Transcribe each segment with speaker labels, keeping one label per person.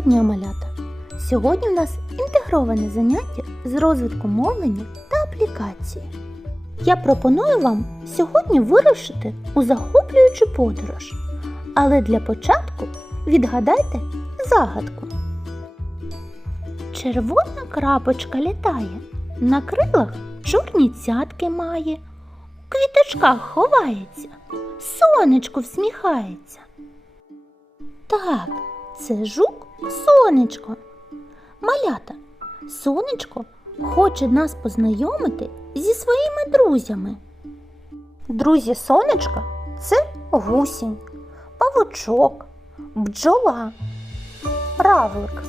Speaker 1: дня, малята! Сьогодні в нас інтегроване заняття з розвитку мовлення та аплікації. Я пропоную вам сьогодні вирушити у захоплюючу подорож. Але для початку відгадайте загадку. Червона крапочка літає, на крилах чорні цятки має, у квіточках ховається, сонечко всміхається. Так, це жук сонечко. Малята, сонечко хоче нас познайомити зі своїми друзями. Друзі сонечка це гусінь, павучок, бджола, равлик.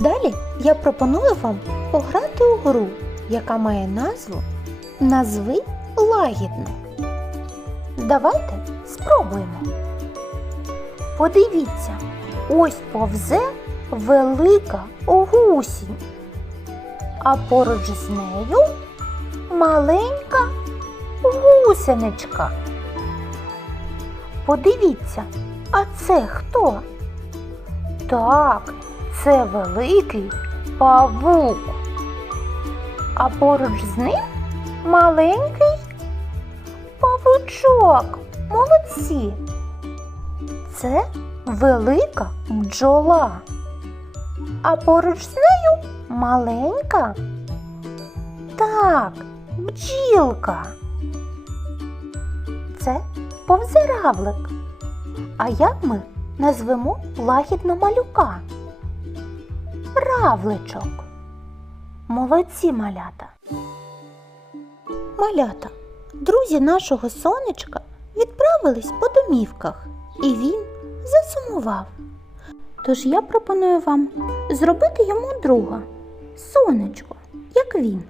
Speaker 1: Далі я пропоную вам пограти у гру, яка має назву Назви лагідно. Давайте спробуємо. Подивіться, ось повзе велика гусінь, а поруч з нею маленька гусеничка. Подивіться, а це хто? Так, це великий павук. А поруч з ним маленький павучок. Молодці. Це велика бджола. А поруч з нею маленька. Так, бджілка. Це повзиравлик. А як ми назвемо лагідно малюка? Равличок. Молодці малята. Малята, друзі нашого сонечка відправились по домівках, і він засумував. Тож я пропоную вам зробити йому друга, сонечко, як він.